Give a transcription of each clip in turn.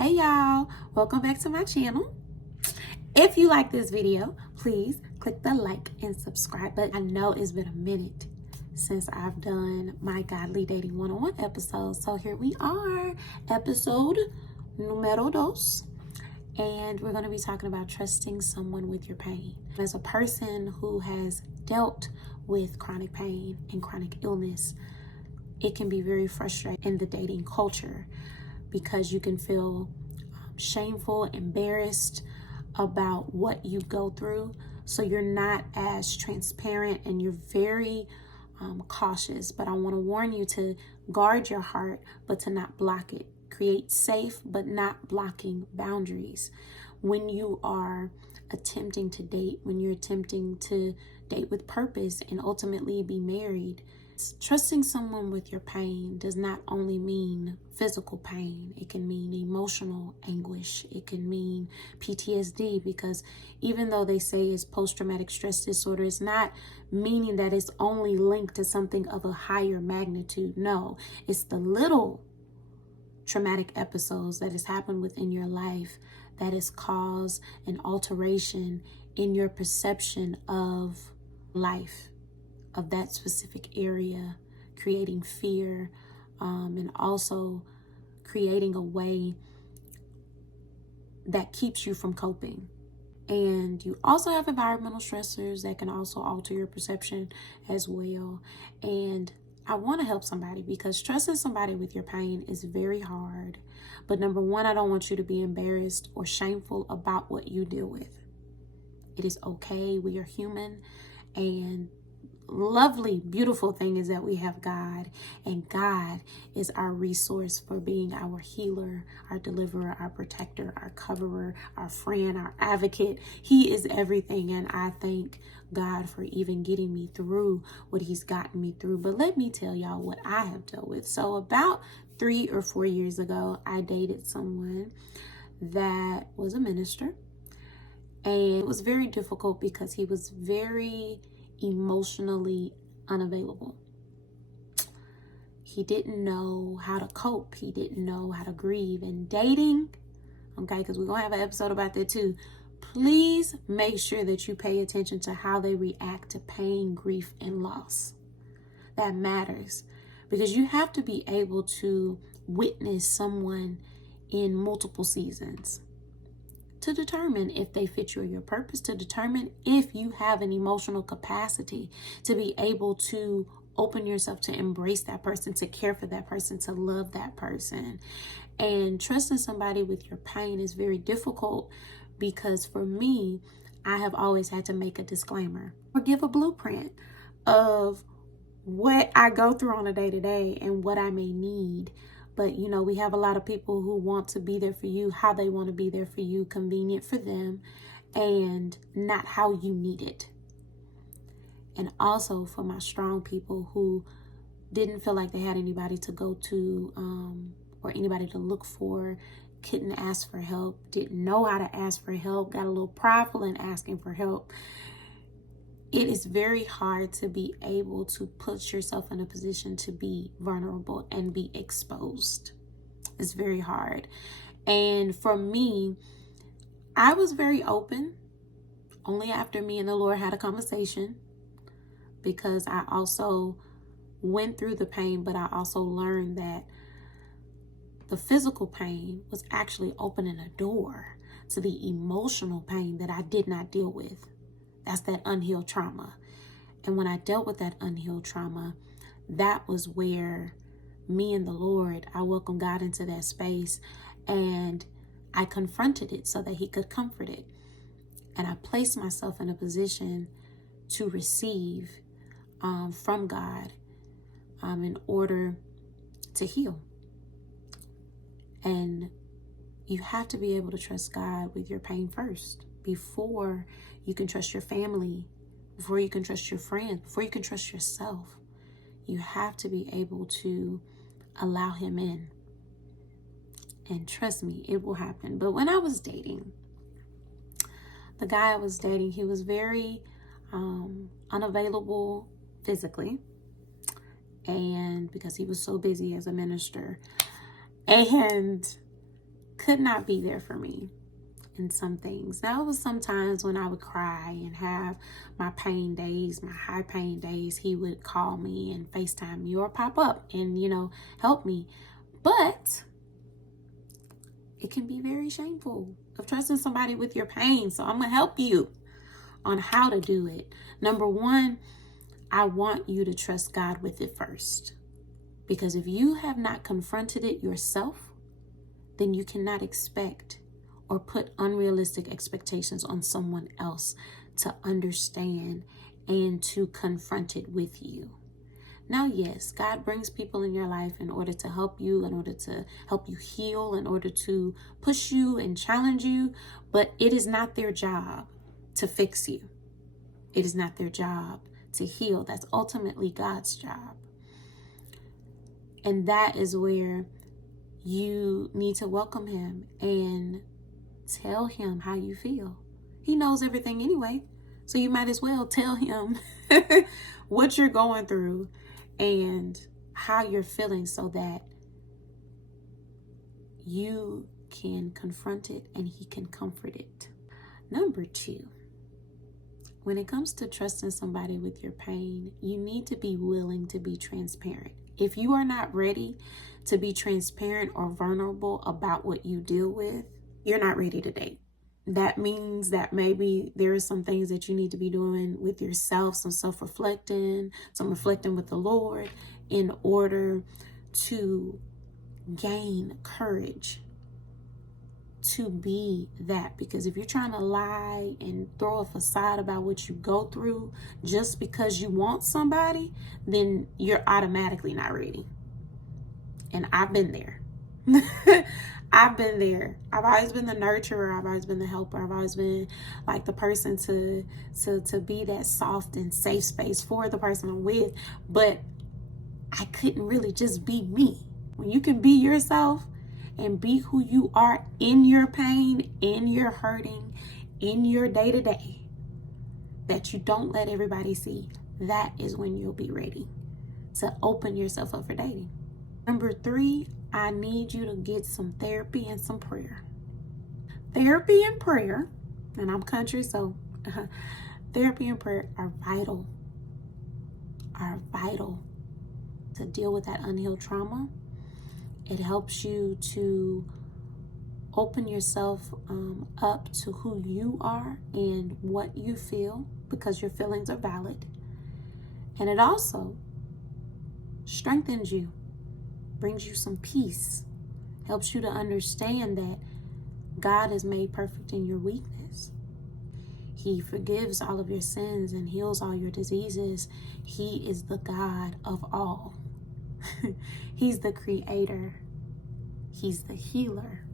Hey y'all, welcome back to my channel. If you like this video, please click the like and subscribe button. I know it's been a minute since I've done my Godly Dating 101 episode, so here we are, episode numero dos, and we're going to be talking about trusting someone with your pain. As a person who has dealt with chronic pain and chronic illness, it can be very frustrating in the dating culture because you can feel shameful, embarrassed about what you go through. So you're not as transparent and you're very cautious. But I want to warn you to guard your heart, but to not block it. Create safe, but not blocking boundaries. When you are attempting to date, when you're attempting to date with purpose and ultimately be married, trusting someone with your pain does not only mean physical pain. It can mean emotional anguish. It can mean PTSD, because even though they say it's post-traumatic stress disorder, it's not meaning that it's only linked to something of a higher magnitude. No, it's the little traumatic episodes that has happened within your life that has caused an alteration in your perception of life, of that specific area, creating fear, and also creating a way that keeps you from coping. And you also have environmental stressors that can also alter your perception as well. And I want to help somebody, because trusting somebody with your pain is very hard. But number one, I don't want you to be embarrassed or shameful about what you deal with. It is okay. We are human. And lovely, beautiful thing is that we have God, and God is our resource for being our healer, our deliverer, our protector, our coverer, our friend, our advocate. He is everything, and I thank God for even getting me through what he's gotten me through. But let me tell y'all what I have dealt with. So about 3 or 4 years ago, I dated someone that was a minister, and it was very difficult because he was very emotionally unavailable. He didn't know how to cope. He didn't know how to grieve. And dating, okay, because we're going to have an episode about that too. Please make sure that you pay attention to how they react to pain, grief, and loss. That matters, because you have to be able to witness someone in multiple seasons to determine if they fit you or your purpose, to determine if you have an emotional capacity to be able to open yourself to embrace that person, to care for that person, to love that person. And trusting somebody with your pain is very difficult, because for me, I have always had to make a disclaimer or give a blueprint of what I go through on a day-to-day and what I may need. But, you know, we have a lot of people who want to be there for you, how they want to be there for you, convenient for them, and not how you need it. And also for my strong people who didn't feel like they had anybody to go to or anybody to look for, couldn't ask for help, didn't know how to ask for help, got a little prideful in asking for help. It is very hard to be able to put yourself in a position to be vulnerable and be exposed. It's very hard. And for me, I was very open only after me and the Lord had a conversation, because I also went through the pain, but I also learned that the physical pain was actually opening a door to the emotional pain that I did not deal with. That's that unhealed trauma. And when I dealt with that unhealed trauma, that was where me and the Lord, I welcomed God into that space, and I confronted it so that he could comfort it. And I placed myself in a position to receive from God in order to heal. And you have to be able to trust God with your pain first, before you can trust your family, before you can trust your friends, before you can trust yourself. You have to be able to allow him in. And trust me, it will happen. But when I was dating, the guy I was dating, he was very unavailable physically, and because he was so busy as a minister. And could not be there for me in some things. Now, it was sometimes when I would cry and have my pain days, my high pain days, he would call me and FaceTime me or pop up and, help me. But it can be very shameful of trusting somebody with your pain. So I'm going to help you on how to do it. Number one, I want you to trust God with it first. Because if you have not confronted it yourself, then you cannot expect or put unrealistic expectations on someone else to understand and to confront it with you. Now, yes, God brings people in your life in order to help you, in order to help you heal, in order to push you and challenge you, but it is not their job to fix you. It is not their job to heal. That's ultimately God's job. And that is where you need to welcome him and tell him how you feel. He knows everything anyway, so you might as well tell him what you're going through and how you're feeling so that you can confront it and he can comfort it. Number 2, when it comes to trusting somebody with your pain, you need to be willing to be transparent. If you are not ready to be transparent or vulnerable about what you deal with, you're not ready to date. That means that maybe there are some things that you need to be doing with yourself, some self-reflecting, some reflecting with the Lord in order to gain courage to be that. Because if you're trying to lie and throw a facade about what you go through just because you want somebody, then you're automatically not ready. And I've been there. I've been there. I've always been the nurturer. I've always been the helper. I've always been like the person to be that soft and safe space for the person I'm with. But I couldn't really just be me. When you can be yourself and be who you are in your pain, in your hurting, in your day-to-day, that you don't let everybody see, that is when you'll be ready to open yourself up for dating. Number 3, I need you to get some therapy and some prayer. Therapy and prayer, and I'm country, so therapy and prayer are vital to deal with that unhealed trauma. It helps you to open yourself up to who you are and what you feel, because your feelings are valid. And it also strengthens you, brings you some peace, helps you to understand that God is made perfect in your weakness. He forgives all of your sins and heals all your diseases. He is the God of all. He's the creator. He's the healer.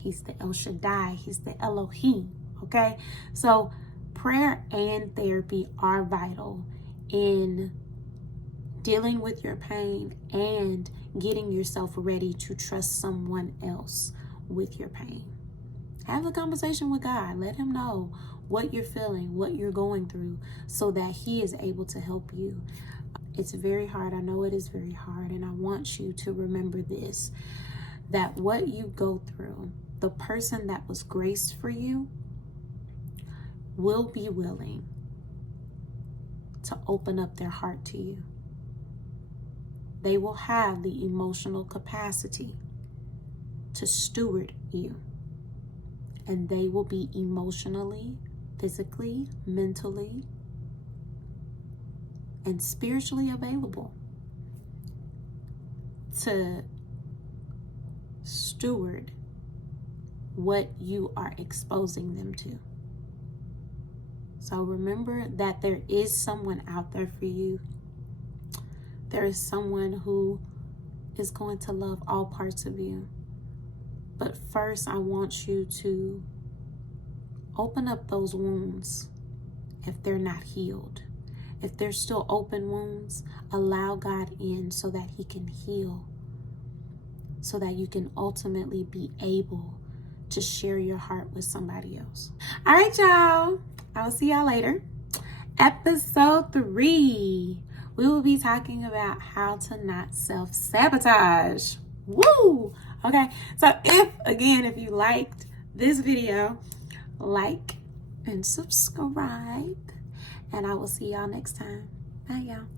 He's the El Shaddai. He's the Elohim. Okay? So prayer and therapy are vital in dealing with your pain and getting yourself ready to trust someone else with your pain. Have a conversation with God. Let him know what you're feeling, what you're going through, so that he is able to help you. It's very hard. I know it is very hard. And I want you to remember this, that what you go through, the person that was graced for you will be willing to open up their heart to you. They will have the emotional capacity to steward you. And they will be emotionally, physically, mentally, and spiritually available to steward what you are exposing them to. So remember that there is someone out there for you. There is someone who is going to love all parts of you. But first, I want you to open up those wounds if they're not healed. If they're still open wounds, allow God in so that he can heal, so that you can ultimately be able to share your heart with somebody else. All right, y'all. I will see y'all later. Episode 3. We will be talking about how to not self-sabotage. Woo! Okay, so if you liked this video, like and subscribe, and I will see y'all next time. Bye, y'all.